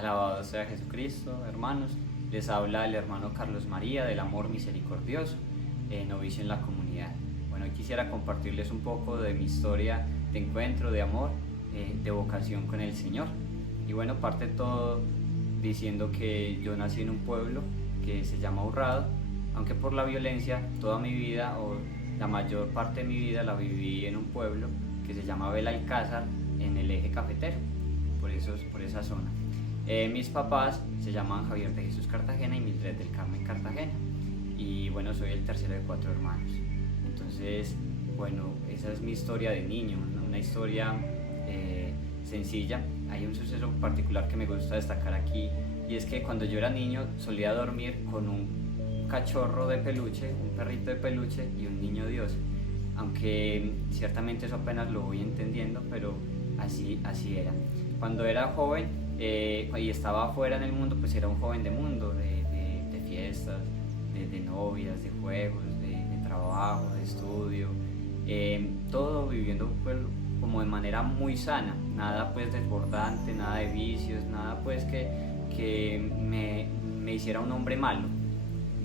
Alabado sea Jesucristo, hermanos. Les habla el hermano Carlos María del Amor Misericordioso, novicio en la comunidad. Bueno, hoy quisiera compartirles un poco de mi historia de encuentro, de amor, de vocación con el Señor. Y bueno, parte todo diciendo que yo nací en un pueblo que se llama Urrado, aunque por la violencia toda mi vida o la mayor parte de mi vida la viví en un pueblo que se llama Belalcázar, en el eje cafetero, por esa zona. Mis papás se llaman Javier de Jesús Cartagena y Mildred del Carmen Cartagena, y bueno, soy el tercero de 4 hermanos. Entonces, bueno, esa es mi historia de niño, ¿no? Una historia sencilla. Hay un suceso particular que me gusta destacar aquí, y es que cuando yo era niño solía dormir con un cachorro de peluche, un perrito de peluche y un niño Dios, aunque ciertamente eso apenas lo voy entendiendo, pero así era. Cuando era joven y estaba afuera en el mundo, pues era un joven de mundo, de fiestas, de novias, de juegos, de trabajo, de estudio, todo viviendo pues, como de manera muy sana, nada pues desbordante, nada de vicios, nada pues que me hiciera un hombre malo.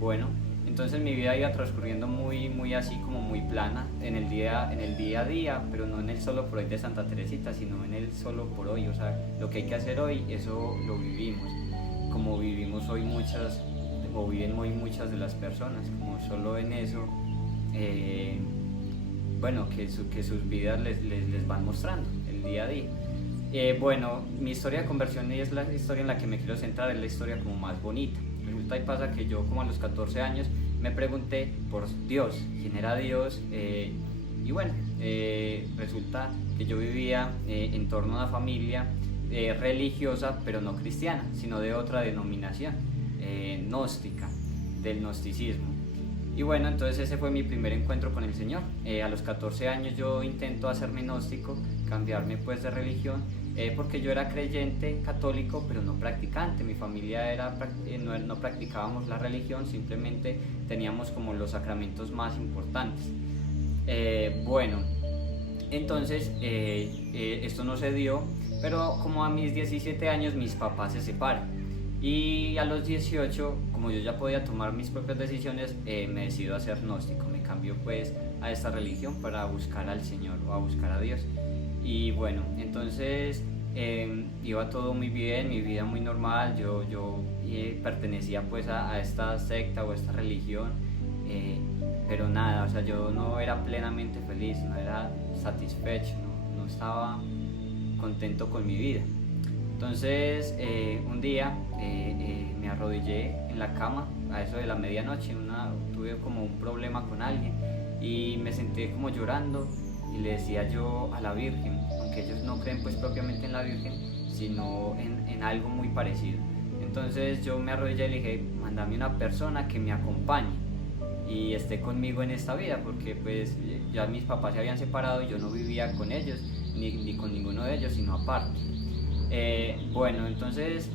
Bueno, entonces mi vida iba transcurriendo muy así, como muy plana en el día a día, pero no en el solo por hoy de Santa Teresita, sino en el solo por hoy. O sea, lo que hay que hacer hoy, eso lo vivimos, como vivimos hoy muchas, o viven hoy muchas de las personas, como solo en eso, bueno, que sus vidas les van mostrando el día a día. Bueno, mi historia de conversión es la historia en la que me quiero centrar, es la historia como más bonita. Resulta y pasa que yo como a los 14 años me pregunté por Dios, quién era Dios, y bueno, resulta que yo vivía en torno a una familia religiosa, pero no cristiana, sino de otra denominación, gnóstica, del gnosticismo. Y bueno, entonces ese fue mi primer encuentro con el Señor. A los 14 años yo intento hacerme gnóstico, cambiarme pues de religión, porque yo era creyente católico, pero no practicante. Mi familia no practicábamos la religión, simplemente teníamos como los sacramentos más importantes. Bueno, entonces esto no se dio, pero como a mis 17 años mis papás se separan. Y a los 18, como yo ya podía tomar mis propias decisiones, me decido a ser gnóstico. Me cambio pues a esta religión para buscar al Señor o a buscar a Dios. Y bueno, entonces iba todo muy bien, mi vida muy normal. Yo pertenecía pues a esta secta o a esta religión, pero nada, o sea, yo no era plenamente feliz, no era satisfecho, no estaba contento con mi vida. Entonces un día me arrodillé en la cama a eso de la medianoche, tuve como un problema con alguien y me senté como llorando y le decía yo a la Virgen, aunque ellos no creen pues propiamente en la Virgen, sino en algo muy parecido. Entonces yo me arrodillé y le dije, mándame una persona que me acompañe y esté conmigo en esta vida, porque pues ya mis papás se habían separado y yo no vivía con ellos ni con ninguno de ellos, sino aparte. Bueno, entonces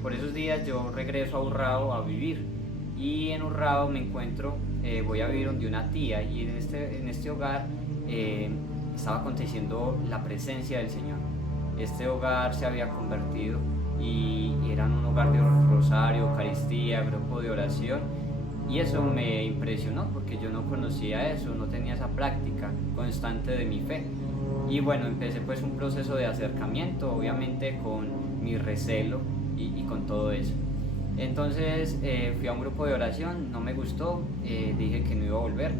por esos días yo regreso a Urrao a vivir, y en Urrao me encuentro, voy a vivir donde una tía, y en este hogar estaba aconteciendo la presencia del Señor. Este hogar se había convertido y era un hogar de rosario, eucaristía, grupo de oración, y eso me impresionó porque yo no conocía eso, no tenía esa práctica constante de mi fe. Y bueno, empecé pues un proceso de acercamiento, obviamente con mi recelo y con todo eso. Entonces fui a un grupo de oración, no me gustó, dije que no iba a volver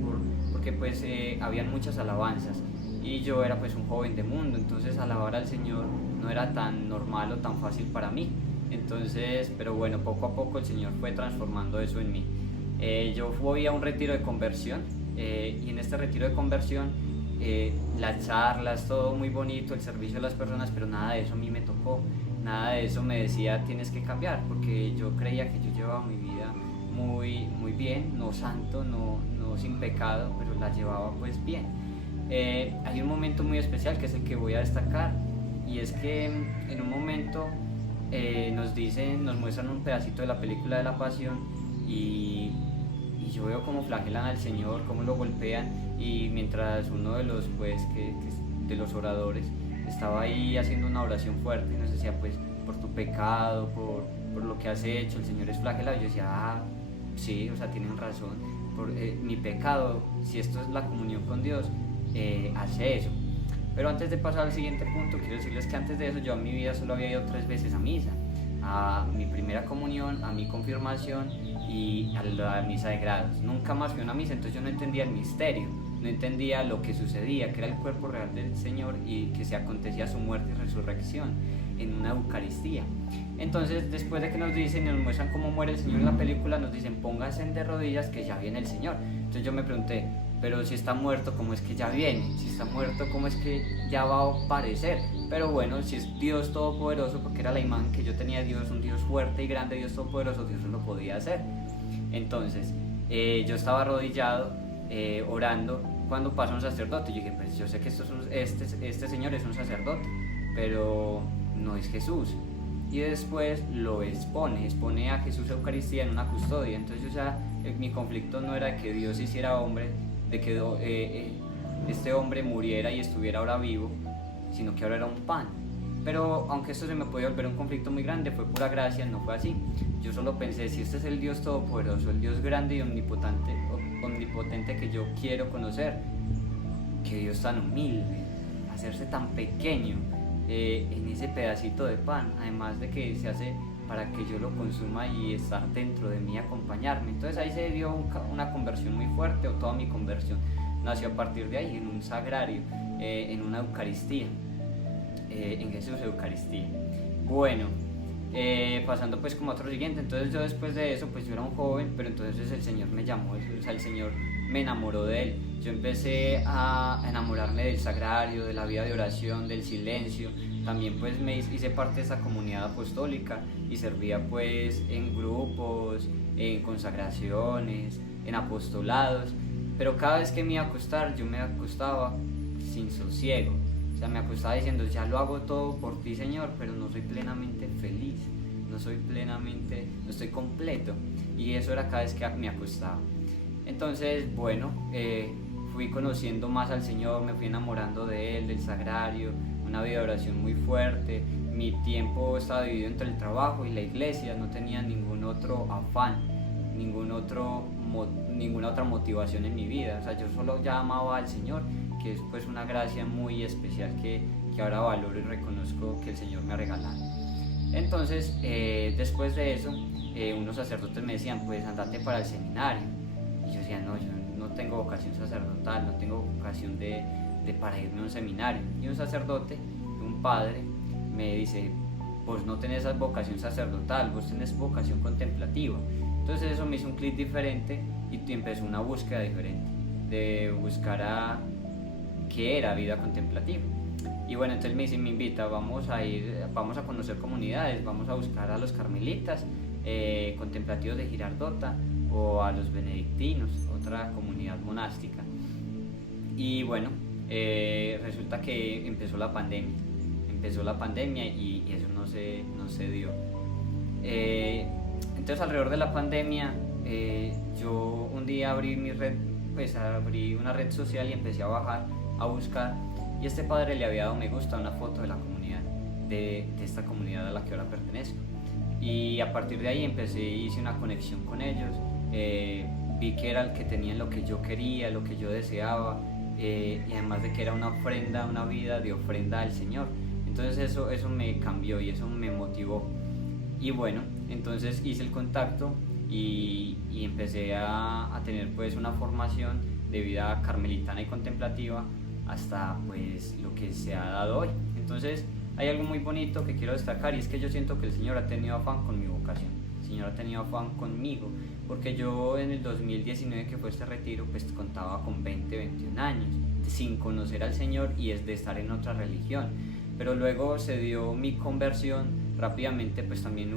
porque pues habían muchas alabanzas y yo era pues un joven de mundo, entonces alabar al Señor no era tan normal o tan fácil para mí. Entonces, pero bueno, poco a poco el Señor fue transformando eso en mí. Yo fui a un retiro de conversión, y en este retiro de conversión las charlas, todo muy bonito, el servicio de las personas, pero nada de eso a mí me tocó, nada de eso me decía tienes que cambiar, porque yo creía que yo llevaba mi vida muy bien, no santo, no sin pecado, pero la llevaba pues bien. Hay un momento muy especial que es el que voy a destacar, y es que en un momento nos muestran un pedacito de la película de la Pasión, y yo veo cómo flagelan al Señor, cómo lo golpean, y mientras uno de los de los oradores estaba ahí haciendo una oración fuerte y nos decía pues por tu pecado, por lo que has hecho, el Señor es flagelado. Y yo decía, sí, o sea, tienen razón, por mi pecado, si esto es la comunión con Dios, hace eso. Pero antes de pasar al siguiente punto, quiero decirles que antes de eso yo en mi vida solo había ido 3 veces a misa: a mi primera comunión, a mi confirmación y a la misa de grados. Nunca más fui a una misa, entonces yo no entendía el misterio, no entendía lo que sucedía, que era el cuerpo real del Señor y que se acontecía su muerte y resurrección en una Eucaristía. Entonces, después de que nos dicen y nos muestran cómo muere el Señor en la película, nos dicen pónganse de rodillas que ya viene el Señor. Entonces yo me pregunté, pero si está muerto, ¿cómo es que ya viene? Si está muerto, ¿cómo es que ya va a aparecer? Pero bueno, si es Dios Todopoderoso, porque era la imagen que yo tenía de Dios, un Dios fuerte y grande, Dios Todopoderoso, Dios lo podía hacer. Entonces, yo estaba arrodillado, orando, cuando pasa un sacerdote. Yo dije, pues yo sé que este señor es un sacerdote, pero no es Jesús. Y después lo expone a Jesús Eucaristía en una custodia. Entonces, o sea, mi conflicto no era que Dios se hiciera hombre, de que este hombre muriera y estuviera ahora vivo, sino que ahora era un pan. Pero aunque esto se me podía volver un conflicto muy grande, fue pura gracia, no fue así. Yo solo pensé, si este es el Dios Todopoderoso, el Dios grande y omnipotente que yo quiero conocer, qué Dios tan humilde, hacerse tan pequeño en ese pedacito de pan, además de que se hace para que yo lo consuma y estar dentro de mí, acompañarme. Entonces ahí se dio una conversión muy fuerte, o toda mi conversión nació a partir de ahí, en un sagrario, en una Eucaristía, en Jesús Eucaristía. Bueno, pasando pues como a otro siguiente. Entonces yo después de eso, pues yo era un joven, pero entonces el Señor me llamó, o sea, el Señor me enamoró de Él. Yo empecé a enamorarme del sagrario, de la vida de oración, del silencio. También pues me hice parte de esa comunidad apostólica y servía pues en grupos, en consagraciones, en apostolados. Pero cada vez que me iba a acostar, yo me acostaba sin sosiego. O sea, me acostaba diciendo, ya lo hago todo por ti, Señor, pero no soy plenamente feliz, no estoy completo. Y eso era cada vez que me acostaba. Entonces, bueno, fui conociendo más al Señor, me fui enamorando de Él, del sagrario, una vida de oración muy fuerte. Mi tiempo estaba dividido entre el trabajo y la iglesia, no tenía ningún otro afán, ninguna otra motivación en mi vida. O sea, yo solo ya amaba al Señor, que es pues una gracia muy especial que ahora valoro y reconozco que el Señor me ha regalado. Entonces, después de eso, unos sacerdotes me decían, pues andate para el seminario. Y yo decía, no, yo no tengo vocación sacerdotal, no tengo vocación para irme a un seminario. Y un sacerdote, un padre, me dice, vos no tenés vocación sacerdotal, vos tenés vocación contemplativa. Entonces eso me hizo un clic diferente y empezó una búsqueda diferente, de buscar a qué era vida contemplativa. Y bueno, entonces me invita, vamos a conocer comunidades, vamos a buscar a los carmelitas contemplativos de Girardota o a los benedictinos, otra comunidad monástica. Y bueno, resulta que empezó la pandemia y eso no se dio. Entonces alrededor de la pandemia yo un día abrí una red social y empecé a buscar, y este padre le había dado me gusta a una foto de la comunidad, de esta comunidad a la que ahora pertenezco, y a partir de ahí hice una conexión con ellos. Vi que era el que tenían lo que yo quería, lo que yo deseaba, y además de que era una ofrenda, una vida de ofrenda al Señor. Entonces eso me cambió y eso me motivó. Y bueno, entonces hice el contacto y empecé a tener pues una formación de vida carmelitana y contemplativa hasta pues lo que se ha dado hoy. Entonces hay algo muy bonito que quiero destacar, y es que yo siento que el Señor ha tenido afán con mi vocación, el Señor ha tenido afán conmigo, porque yo en el 2019, que fue este retiro, pues contaba con 21 años sin conocer al Señor y es de estar en otra religión. Pero luego se dio mi conversión rápidamente, pues también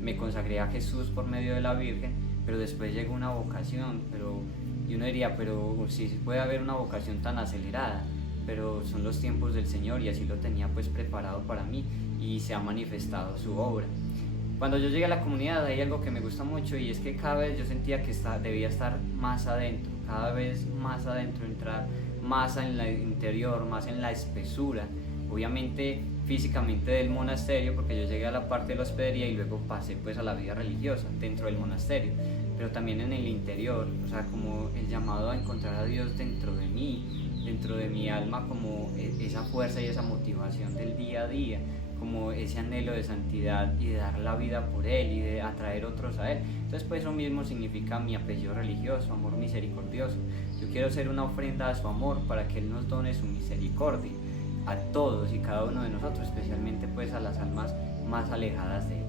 me consagré a Jesús por medio de la Virgen, pero después llegó una vocación, y uno diría, pero sí puede haber una vocación tan acelerada, pero son los tiempos del Señor y así lo tenía pues preparado para mí y se ha manifestado su obra. Cuando yo llegué a la comunidad hay algo que me gusta mucho, y es que cada vez yo sentía que debía estar más adentro, cada vez más adentro, entrar más en el interior, más en la espesura, obviamente físicamente del monasterio, porque yo llegué a la parte de la hospedería y luego pasé pues a la vida religiosa dentro del monasterio, pero también en el interior, o sea, como el llamado a encontrar a Dios dentro de mí, dentro de mi alma, como esa fuerza y esa motivación del día a día, como ese anhelo de santidad y de dar la vida por Él y de atraer otros a Él. Entonces pues eso mismo significa mi apellido religioso, amor misericordioso. Yo quiero ser una ofrenda a su amor para que Él nos done su misericordia a todos y cada uno de nosotros, especialmente pues a las almas más alejadas de Él.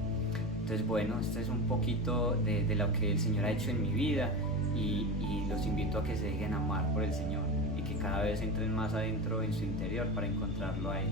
Entonces bueno, este es un poquito de lo que el Señor ha hecho en mi vida y los invito a que se dejen amar por el Señor y que cada vez entren más adentro en su interior para encontrarlo a Él.